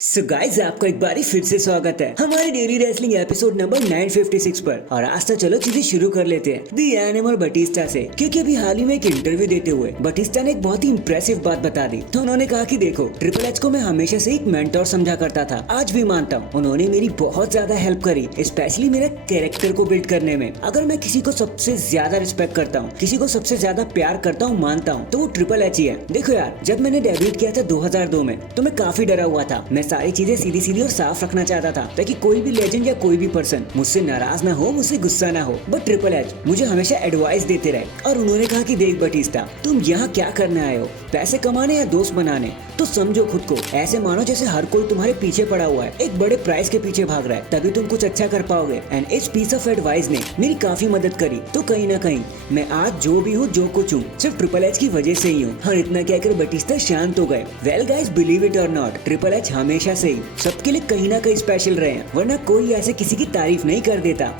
So guys आपका एक बारी फिर से स्वागत है हमारे डेली रेसलिंग एपिसोड नंबर 956 पर। और आज तो चलो चीजें शुरू कर लेते हैं दी एनिमल बटिस्टा से, क्योंकि अभी हाल ही में एक इंटरव्यू देते हुए बटिस्टा ने एक बहुत ही इंप्रेसिव बात बता दी। तो उन्होंने कहा कि देखो, ट्रिपल एच को मैं हमेशा से एक मेंटोर समझा करता था, आज भी मानता हूँ। उन्होंने मेरी बहुत ज्यादा हेल्प करी, स्पेशली मेरे कैरेक्टर को बिल्ड करने में। अगर मैं किसी को सबसे ज्यादा रिस्पेक्ट करता हूँ, किसी को सबसे ज्यादा प्यार करता हूँ, मानता हूँ, तो वो ट्रिपल एच ही है। देखो यार, जब मैंने डेब्यूट किया था 2002 में, तो मैं काफी डरा हुआ था। मैं सारी चीजें सीधी सीधी और साफ रखना चाहता था, ताकि कोई भी लेजेंड या कोई भी पर्सन मुझसे नाराज ना हो, मुझसे गुस्सा ना हो। बट ट्रिपल एच मुझे हमेशा एडवाइस देते रहे, और उन्होंने कहा कि देख बटिस्टा, तुम यहाँ क्या करने आए हो, पैसे कमाने या दोस्त बनाने? तो समझो खुद को ऐसे मानो जैसे हर कोई तुम्हारे पीछे पड़ा हुआ है, एक बड़े प्राइस के पीछे भाग रहा है, तभी तुम कुछ अच्छा कर पाओगे। एंड इस पीस ऑफ एडवाइस ने मेरी काफी मदद करी। तो कहीं ना कहीं मैं आज जो भी हूँ, जो कुछ हूँ, सिर्फ ट्रिपल एच की वजह से ही हूँ। और इतना कहकर बटिस्टा शांत हो गए। वेल गाइस, बिलीव इट और नॉट, ट्रिपल एच हमेशा से ही सबके लिए कहीं ना कहीं स्पेशल रहे हैं, वरना कोई ऐसे किसी की तारीफ नहीं कर देता।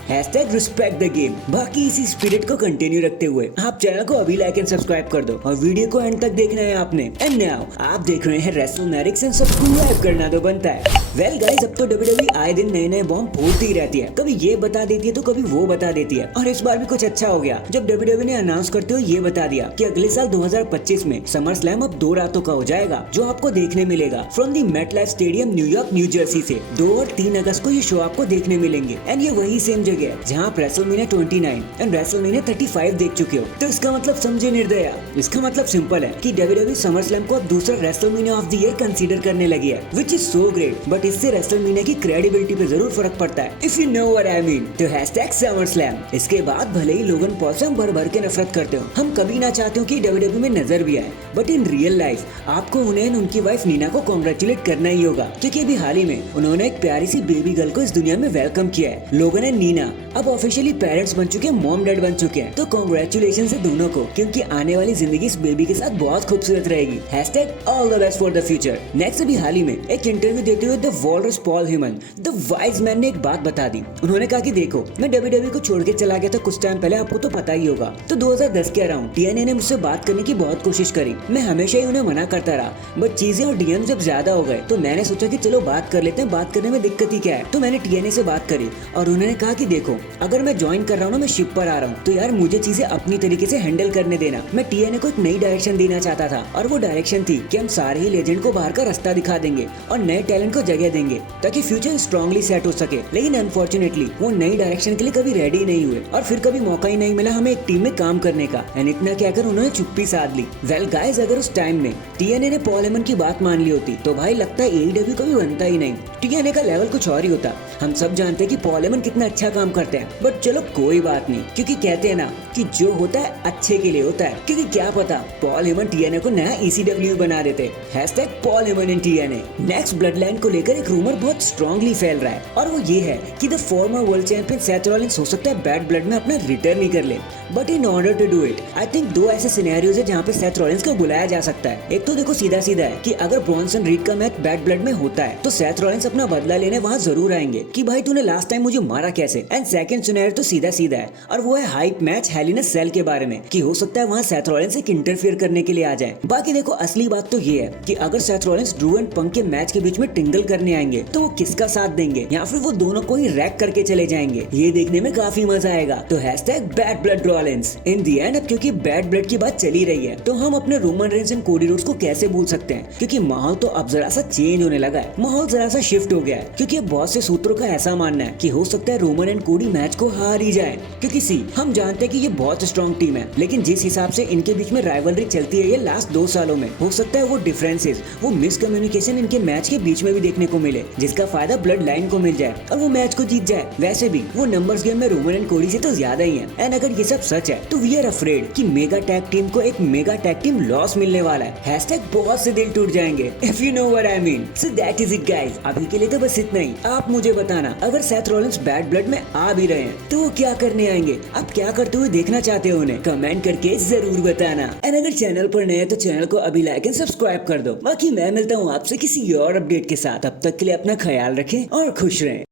#respect the game। बाकी इसी स्पिरिट को कंटिन्यू रखते हुए आप चैनल को अभी लाइक एंड सब्सक्राइब कर दो, और वीडियो को एंड तक देखना है आपने। एंड नाउ आप देख रहे हैं रेसलमैनिक्स, एंड सब्सक्राइब करना तो बनता है। वेल गाइस, अब तो WWE आए दिन नए नए बॉम्ब फोड़ती ही रहती है, कभी ये बता देती है तो कभी वो बता देती है। और इस बार भी कुछ अच्छा हो गया जब WWE ने अनाउंस करते हुए ये बता दिया कि अगले साल 2025 में समर स्लैम अब 2 रातों का हो जाएगा, जो आपको देखने मिलेगा from the MetLife stadium, New York, new Jersey से। 2 और 3 अगस्त को ये शो आपको देखने मिलेंगे। एंड ये वही सेम जगह है जहाँ आप रेसलमेनिया 29 एंड रेसलमेनिया 35 देख चुके हो। तो इसका मतलब समझे निर्दया, इसका मतलब सिंपल है कि WWE समर स्लैम को अब दूसरा WrestleMania of the year consider करने लगी है, which is so great. But इससे रेसलमेनिया की क्रेडिबिलिटी पे जरूर फर्क पड़ता है, if you know what I mean. तो #SummerSlam। इसके बाद भले ही लोगन पॉल से हम भर भर के नफरत करते हो, हम कभी ना चाहते हो कि WWE में नजर भी आए, बट इन रियल लाइफ आपको उन्हें उनकी वाइफ नीना को कॉन्ग्रेचुलेट करना ही होगा, क्योंकि अभी हाल ही में उन्होंने एक प्यारी सी बेबी गर्ल को इस दुनिया में वेलकम किया है। लोगन एंड नीना अब ऑफिशियली पेरेंट्स बन चुके हैं, मॉम डैड बन चुके हैं। तो कॉन्ग्रेचुलेशन है दोनों को, क्योंकि आने वाली जिंदगी इस बेबी के साथ बहुत खूबसूरत रहेगी। #all the best for the future। Next, अभी हाल ही में एक इंटरव्यू देते हुए the walrus Paul Heyman, the wise man, ने एक बात बता दी। उन्होंने कहा कि देखो, मैं WWE को छोड़ के चला गया था कुछ टाइम पहले, आपको तो पता ही होगा। तो 2010 के अराउंड TNA ने मुझसे बात करने की बहुत कोशिश करी, मैं हमेशा ही उन्हें मना करता रहा। बट चीजें और DM जब ज्यादा हो गए, तो मैंने सोचा कि चलो बात कर लेते हैं, बात करने में दिक्कत ही क्या है। तो मैंने TNA से बात करी, और उन्होंने कहा कि देखो, अगर मैं ज्वाइन कर रहा हूँ ना, मैं शिप पर आ रहा हूँ, तो यार मुझे चीजें अपनी तरीके से हैंडल करने देना। मैं TNA को एक नई डायरेक्शन देना चाहता था, और वो डायरेक्शन थी कि हम सारे ही लेजेंड को बाहर का रास्ता दिखा देंगे और नए टैलेंट को जगह देंगे, ताकि फ्यूचर स्ट्रांगली सेट हो सके। लेकिन अनफॉर्चुनेटली वो नई डायरेक्शन के लिए कभी रेडी नहीं हुए, और फिर कभी मौका ही नहीं मिला हमें एक टीम में काम करने का। एंड इतना कहकर उन्होंने चुप्पी साध ली। वेल गाइस, अगर उस टाइम में TNA ने पॉल हेमन की बात मान ली होती, तो भाई लगता है AEW कभी बनता ही नहीं। TNA का लेवल कुछ और ही होता। हम सब जानते हैं कि पॉल हेमन कितना अच्छा काम करते हैं, बट चलो कोई बात नहीं, क्योंकि कहते हैं ना कि जो होता है अच्छे के लिए होता है। क्योंकि क्या पता पॉल हेमन TNA को नया ECW बना देते। #Paul Heyman in TNA। Next, bloodline को लेकर एक रूमर बहुत स्ट्रांगली फैल रहा है, और वो ये है कि the former world champion Seth Rollins हो सकता है बैड ब्लड में अपना रिटर्न ही कर ले। But in order to do it, I think 2 ऐसे सिनेरियोज है जहाँ पे सेथ रॉलिंस को बुलाया जा सकता है। एक तो देखो सीधा सीधा है कि अगर ब्रॉन्सन रीड का मैच बैड ब्लड में होता है, तो सेथ रॉलिंस अपना बदला लेने वहाँ जरूर आएंगे कि भाई तूने लास्ट टाइम मुझे मारा कैसे। एंड सेकंड सिनेरियो तो सीधा सीधा है, और वो है हाइप मैच हेल इन अ सेल के बारे में, कि हो सकता है वहाँ सेथ रॉलिंस एक इंटरफेयर करने के लिए आ जाए। बाकी देखो, असली बात तो ये है कि अगर सेथ रॉलिंस ड्रू एंड पंक के मैच के बीच में टिंगल करने आएंगे, तो वो किसका साथ देंगे, या फिर वो दोनों को ही रैक करके चले जाएंगे। ये देखने में काफी मजा आएगा। तो #bad blood Rollins. In the and, अब क्योंकि बैड ब्लड की बात चली रही है, तो हम अपने Roman Reigns and Cody Rhodes को कैसे भूल सकते हैं, क्योंकि माहौल तो अब जरा सा चेंज होने लगा है, माहौल जरा सा शिफ्ट हो गया है। क्योंकि अब बहुत से सूत्रों का ऐसा मानना है कि हो सकता है रोमन एंड कोडी मैच को हार ही जाए। क्योंकि हम जानते हैं कि ये बहुत स्ट्रॉन्ग टीम है, लेकिन जिस हिसाब से इनके बीच में राइवलरी चलती है ये लास्ट 2 सालों में, हो सकता है वो डिफरेंसेस, वो मिसकम्युनिकेशन इनके मैच के बीच में भी देखने को मिले, जिसका फायदा ब्लड लाइन को मिल जाए और वो मैच को जीत जाए। वैसे भी वो नंबर्स गेम में रोमन एंड कोडी से तो ज्यादा ही है। एंड अगर ये सब सच है, तो वी आर अफ्रेड कि मेगा टैग टीम को एक मेगा टैग टीम लॉस मिलने वाला है। बहुत से दिल टूट जाएंगे, if you know what I mean. So that is it guys, अभी के लिए तो बस इतना ही। आप मुझे बताना, अगर सेथ रॉलिंस बैड ब्लड में आ भी रहे हैं, तो वो क्या करने आएंगे, आप क्या करते हुए देखना चाहते हो, उन्हें कमेंट करके जरूर बताना। एंड अगर चैनल पर नए हैं, तो चैनल को अभी लाइक एंड सब्सक्राइब कर दो। बाकी मैं मिलता हूँ आपसे किसी और अपडेट के साथ, तब तक के लिए अपना ख्याल रखें और खुश रहें।